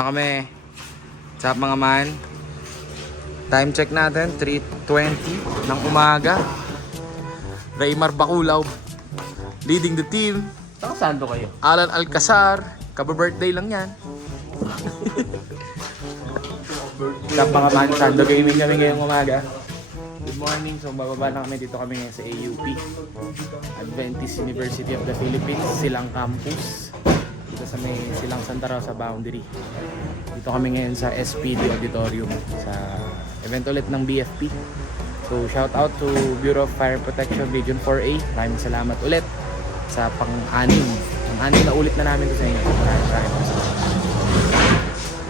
na kami. What's up mga man? Time check natin, 3:20 ng umaga. Raymar Baculao leading the team. Saan kayo? Alan Alcazar, kaba-birthday lang yan. What's up mga man? Sando gaming kami ngayong umaga. Good morning. So bababa na kami, dito kami ngayon sa AUP, Adventist University of the Philippines, Silang Campus. Dito sa may Silang Santa Rosa boundary. Dito kami ngayon sa SPD Auditorium sa event ulit ng BFP. So shout out to Bureau of Fire Protection Region 4A. Maraming salamat ulit sa pang-anim. Pang-anim na ulit na namin ito sa inyo. Maraming salamat.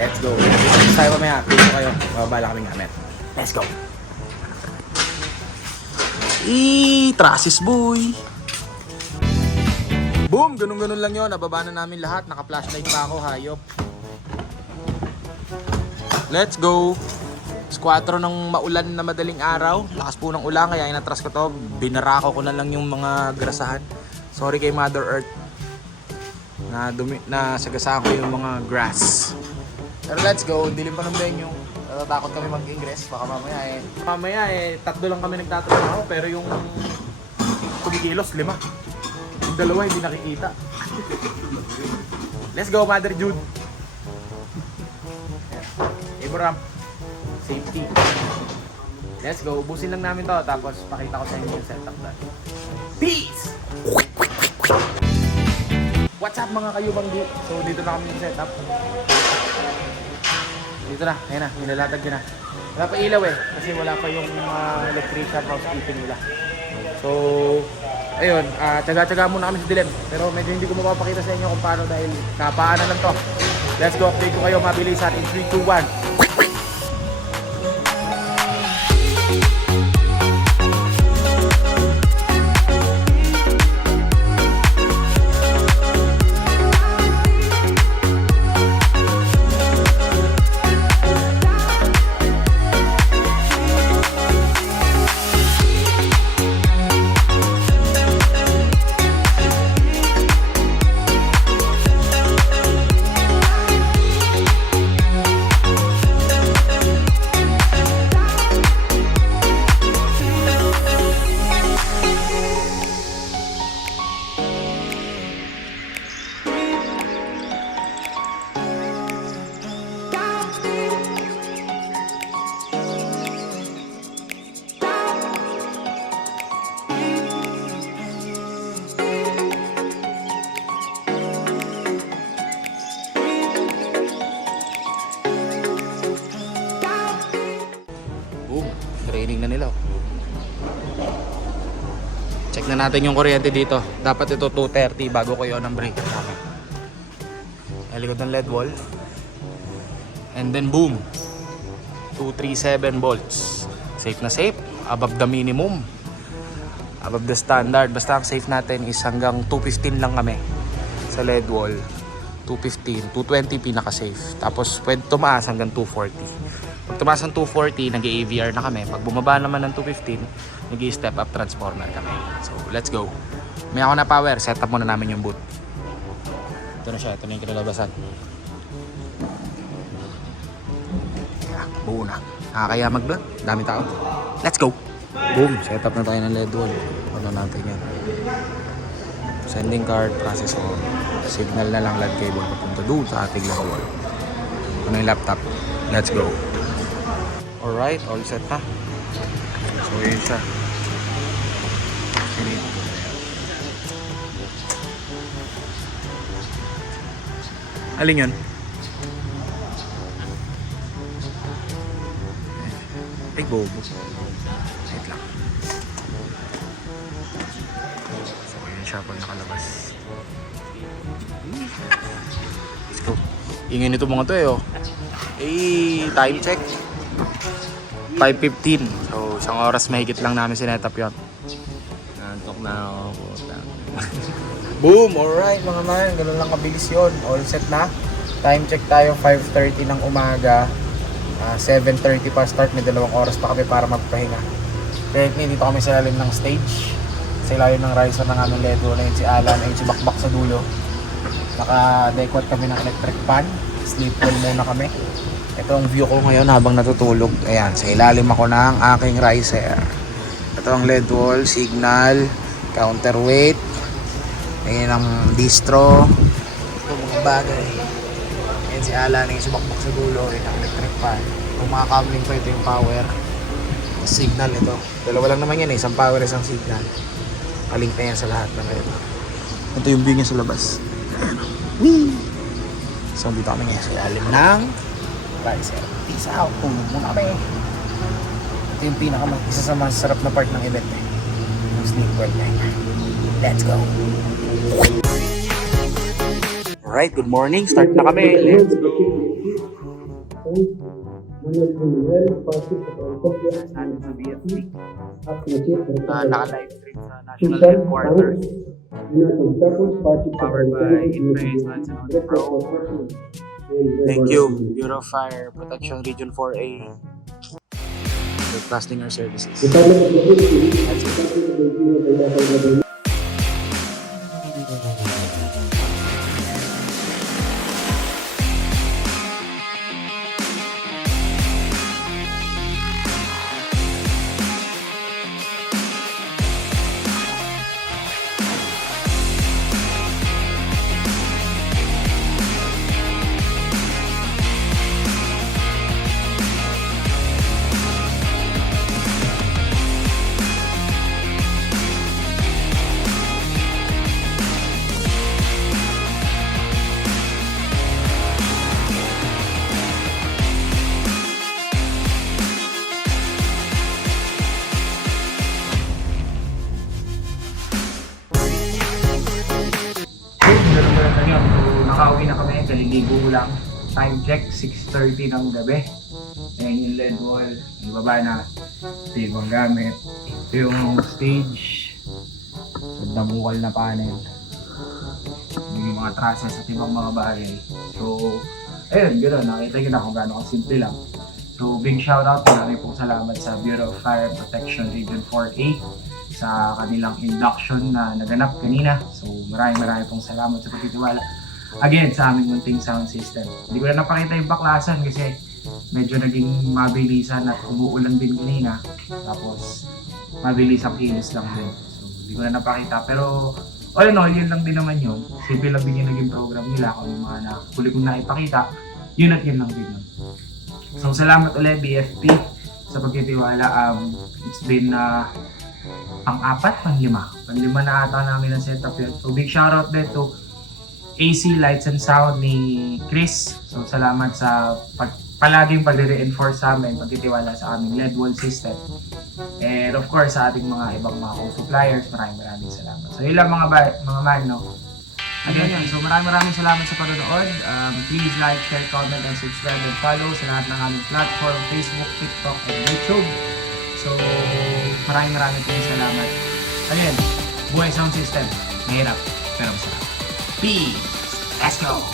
Let's go. Let's tayo mamaya. Pili ko kayo. Babala kaming gamit. Let's go. Trasis boy. Boom! Ganun-ganun lang yun. Nababa na namin lahat. Naka-flashlight pa ako. Hayop. Let's go. Squadro ng maulan na madaling araw. Lakas po ng ulan kaya inatras ko to. Binarako ko na lang yung mga grasahan. Sorry kay Mother Earth. Na sagasaan ko yung mga grass. Pero let's go. Dilim pa ng venue. Natatakot kami mag-ingress. Baka mamaya tatlo lang kami nagtatrabaho. Pero yung kumikilos, 5. Yung 2 hindi nakikita. Let's go, Mother Jude. Abraham. Safety. Let's go. Ubusin lang namin to. Tapos pakita ko sa inyo yung setup natin. Peace! What's up mga kayubanggi? So dito na kami yung setup. Dito na. Ayan na. Nilalatag yun na. Wala pa ilaw eh. Kasi wala pa yung electrician housekeeping nila. So ayun. Tsaga-tsaga muna kami sa dilim. Pero medyo hindi ko mapapakita sa inyo kung paano dahil kapaanan lang to. Let's go. Update ko kayo mabilisan in 3, 2, 1. Training na nila. Check na natin yung kuryente dito. Dapat ito 230 bago ko yun ang breaker namin. Likod ng LED wall. And then boom. 237 volts. Safe na safe. Above the minimum. Above the standard. Basta ang safe natin is hanggang 215 lang kami. Sa LED wall. 215. 220 pinaka safe. Tapos pwede tumaas hanggang 240. Pag tumaas ng 240, nag-AVR na kami. Pag bumaba naman ng 215, nag-step up transformer kami. So, let's go. May ako na power. Set up muna namin yung boot. Ito na siya. Ito na yung kinalabasan. Buo na. Nakakaya mag-vlog. Daming tao. Let's go! Boom! Set up na tayo ng LED wall. Ano natin yan. Sending card, processor. Signal na lang LED cable papunta doon sa ating LED wall. Ito na yung laptop. Let's go! Alright, all set na. So yun siya. Alin yun? Ay, bobo. Wait lang. So yun siya pag nakalabas. Let's go. Ingay nito mga to eh oh. Time check. 5:15. So, isang oras mahigit lang namin sinetap yun. Nantok na ako. Boom! Alright mga man. Ganun lang kabilis yun. All set na. Time check tayo. 5:30 ng umaga. 7:30 pa start. May 2 oras pa kami para magpahinga. Currently, dito kami sa ilalim ng stage. Sa ilalim ng riser ng aming LED wall. Ayun si Alan. Ayun si Bakbak sa dulo. Naka-dequat kami ng electric pan. Sleep well muna kami. Ito ang view ko ngayon habang natutulog. Ayan, sa ilalim ako ng aking riser. Ito ang LED wall, signal, counterweight. Ayan ang distro. Ito mga bagay. Ayan si Alan, yung sumakbak sa dulo. Ayan ang electric fan. Kung mga cabling pa, ito yung power. Signal ito. Dalawa lang naman yan eh. Isang power, isang signal. Kalink na yan sa lahat ng ito. Ito yung view niya sa labas. Ayan. Whee! So dito kami ngayon sa ilalim ng riser. Peace out. Tulog muna kami. Ito yung isa sa masarap na part ng event eh. Yung sleep well night. Let's go. Alright, good morning. Start na kami. Let's go. Sa BFP. Naka-live stream sa National Headquarters. Powered by Impress Manson Pro. Thank you, Bureau of Fire Protection Region 4A. Broadcasting our services. That's it. Nakauwi na kami, kaliligo lang. Time check, 6:30 ng gabi. Ayan yung LED wall, yung baba na. Ito yung mga gamit. Ito yung stage. Damukal na panel. Yung mga trusses at ibang mga bagay. So, ayun, gano'n. Nakita nyo na kung gaano kasimple lang. So, big shoutout. Maraming pong salamat sa Bureau of Fire Protection Region 4A sa kanilang induction na naganap kanina. So, maraming pong salamat sa pagtitiwala. Again, sa aming munting sound system. Hindi ko na napakita yung baklasan kasi medyo naging mabilisan at umuulan din kanina. Tapos, mabilis ang kilos lang din. So, hindi ko na napakita. Pero, all in all, yun lang din naman yun. Simple lang din yung naging program nila. Kung yung mga huli kong naipakita, yun at yun lang din yun. So, salamat ulit BFP sa pagtitiwala. It's been pang-apat, pang-lima. Pang-lima na ata namin ang setup yun. So, big shoutout din to AC Lights and Sound ni Chris. So, salamat sa palaging pagre-reinforce sa amin, pagtitiwala sa aming LED wall system. And of course, sa ating mga ibang mga co-suppliers, maraming salamat. So, yun lang mga man, no? Again, yun. So, maraming salamat sa panonood. Please like, share, comment, and subscribe and follow sa lahat ng aming platform, Facebook, TikTok, and YouTube. So, maraming salamat. Again, buhay sound system. Mahirap, pero masarap. Peace! Let's go!